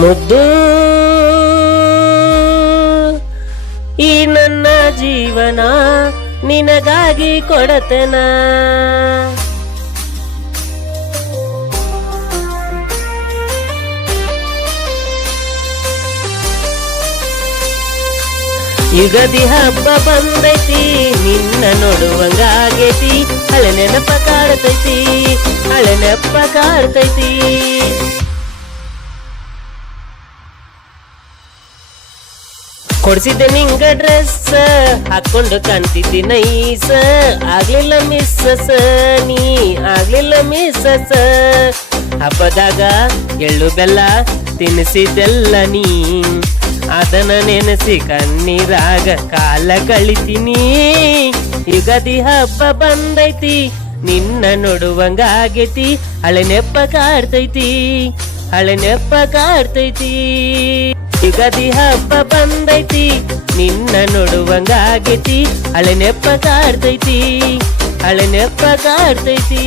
ಮುದ್ದು ಈ ನನ್ನ ಜೀವನ ನಿನಗಾಗಿ ಕೊಡತೆನ. ಯುಗಾದಿ ಹಬ್ಬ ಬಂದೈತಿ, ನಿನ್ನ ನೋಡುವಂಗಾಗೈತಿ, ಹಳೆ ನೆನಪ ಕಾಡ್ತೈತಿ, ಹಳೆ ನೆನಪ ಕಾಡ್ತೈತಿ. ಕೊಡ್ಸಿದ್ದೆ ನಿಂಗ ಡ್ರೆಸ್ ಹಾಕೊಂಡು ಕಾಣ್ತಿದ್ದಿ ನೈಸ, ಆಗ್ಲಿಲ್ಲ ಮಿಸ್ಸಸ್ ನೀ ಆಗ್ಲಿಲ್ಲ ಮಿಸ್ಸಸ್. ಹಬ್ಬದಾಗ ಎಳ್ಳು ಬೆಲ್ಲ ತಿನ್ನಿಸಿದ್ದೆಲ್ಲ ನೀ, ಅದನ್ನ ನೆನೆಸಿ ಕಣ್ಣೀರಾಗ ಕಾಲ ಕಳಿತೀನಿ. ಯುಗಾದಿ ಹಬ್ಬ ಬಂದೈತಿ, ನಿನ್ನ ನೋಡುವಂಗಾಗೈತಿ, ಹಳೆ ನೆಪ್ಪ ಕಾಡ್ತೈತಿ, ಹಳೆ ನೆಪ್ಪ ಕಾಡ್ತೈತಿ. ಯುಗಾದಿ ಹಬ್ಬ ಬಂದೈತಿ, ನಿನ್ನ ನೋಡುವಂಗಾಗೈತಿ, ಹಳೆ ನೆಪ್ಪ ಕಾಡ್ತೈತಿ, ಹಳೆ ನೆಪ್ಪ ಕಾಡ್ತೈತಿ.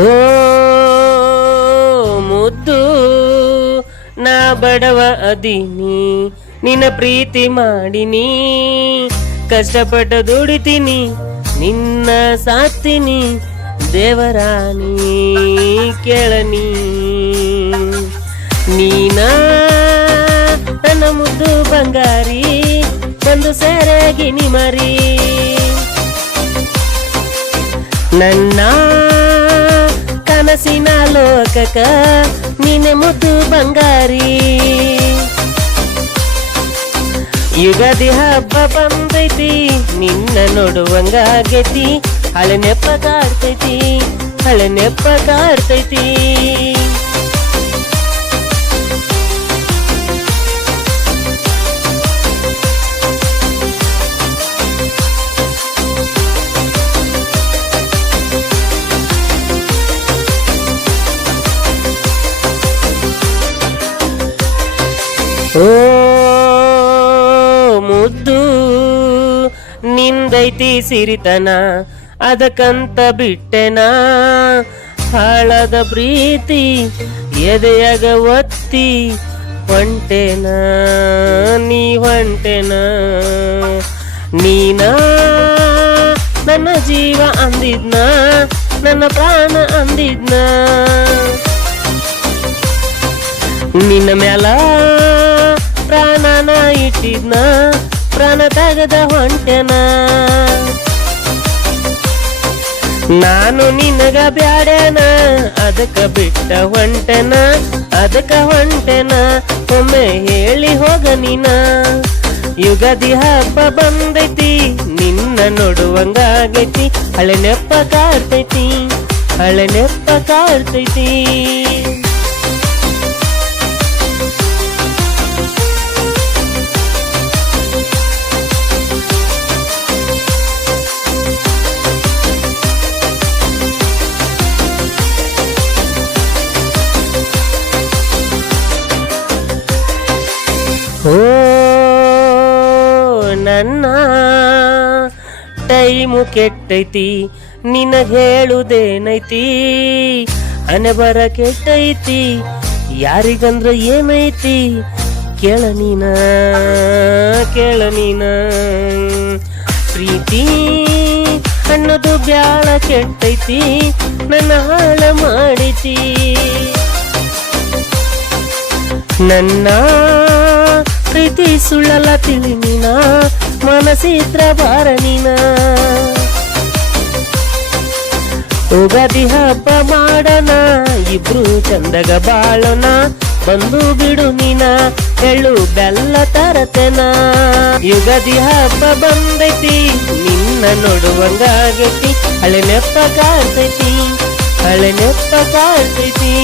ಓ ಮುದ್ದು ನಾ ಬಡವ ಅದೀನಿ, ನಿನ್ನ ಪ್ರೀತಿ ಮಾಡಿನಿ, ಕಷ್ಟಪಟ್ಟು ದುಡಿತೀನಿ, ನಿನ್ನ ಸಾತ್ತೀನಿ, ದೇವರಾಣಿ ಕೇಳನಿ. ನೀನ ನನ್ನ ಮುದ್ದು ಬಂಗಾರಿ, ಒಂದು ಸೆರಗಿನಿ ಮರಿ, ನನ್ನ ಕನಸಿನ ಲೋಕಕ ನೀನೆ ಮುದ್ದು ಬಂಗಾರಿ. ಯುಗಾದಿ ಹಬ್ಬ ಬಂದೈತಿ, ನಿನ್ನ ನೋಡುವಂಗಾಗೈತಿ, ಹಳೆ ನೆಪ್ಪ ಕಾಡ್ತೈತಿ, ಹಳೆ ನೆಪ್ಪ ಕಾಡ್ತೈತಿ. ಓ ಮುದ್ದು ನಿಂದೈತಿ ಸಿರಿತನ, ಅದಕ್ಕಂತ ಬಿಟ್ಟೆನ, ಹಾಳದ ಪ್ರೀತಿ ಎದೆಯಾಗ ಒತ್ತಿ ಹೊಂಟೆನ, ನೀ ಹೊಂಟೆನ. ನೀನ ನನ್ನ ಜೀವ ಅಂದಿದ್ನ, ನನ್ನ ಪ್ರಾಣ ಅಂದಿದ್ನ, ನಿನ್ನ ಮ್ಯಾಲ ಪ್ರಾಣನ ಇಟ್ಟಿದ್ನ, ಪ್ರಾಣ ತೆಗೆದ ಹೊಂಟೆನ. ನಾನು ನಿನಗ ಬ್ಯಾಡೇನ, ಅದಕ್ಕ ಬಿಟ್ಟ ಹೊಂಟೆನ, ಅದಕ್ಕ ಹೊಂಟೆನ, ಒಮ್ಮೆ ಹೇಳಿ ಹೋಗ ನೀನ. ಯುಗಾದಿ ಹಬ್ಬ ಬಂದೈತಿ, ನಿನ್ನ ನೋಡುವಂಗಾಗೈತಿ, ಹಳೆ ನೆಪ್ಪ ಕಾಡ್ತೈತಿ, ಹಳೆ ನೆಪ್ಪ ಕಾಡ್ತೈತಿ. ಓ ನನ್ನ ಟೈಮು ಕೆಟ್ಟೈತಿ, ನಿನಗೆ ಹೇಳುದೇನೈತಿ, ಹಣೆ ಬರ ಕೆಟ್ಟೈತಿ, ಯಾರಿಗಂದ್ರ ಏನೈತಿ, ಕೇಳ ನೀನ, ಕೇಳ ನೀನ. ಪ್ರೀತಿ ಅನ್ನೋದು ಬ್ಯಾಳ ಕೆಟ್ಟೈತಿ, ನನ್ನ ಹಾಳ ಮಾಡೈತಿ. ನನ್ನ ಪ್ರೀತಿ ಸುಳ್ಳಲ್ಲ ತಿಳಿ ನೀನ, ಮನಸ್ಸಿದ್ರ ಬಾರ ನೀನ. ಯುಗಾದಿ ಹಬ್ಬ ಮಾಡೋಣ, ಇಬ್ರು ಚಂದಗ ಬಾಳೋಣ, ಬಂದು ಬಿಡು ನೀನ, ಎಳ್ಳು ಬೆಲ್ಲ ತರತೆನ. ಯುಗಾದಿ ಹಬ್ಬ ಬಂದೈತಿ, ನಿನ್ನ ನೋಡುವಂಗಾಗೈತಿ, ಹಳೆ ನೆಪ್ಪ ಕಾಡ್ತೈತಿ, ಹಳೆ ನೆಪ್ಪ ಕಾಡ್ತೈತಿ.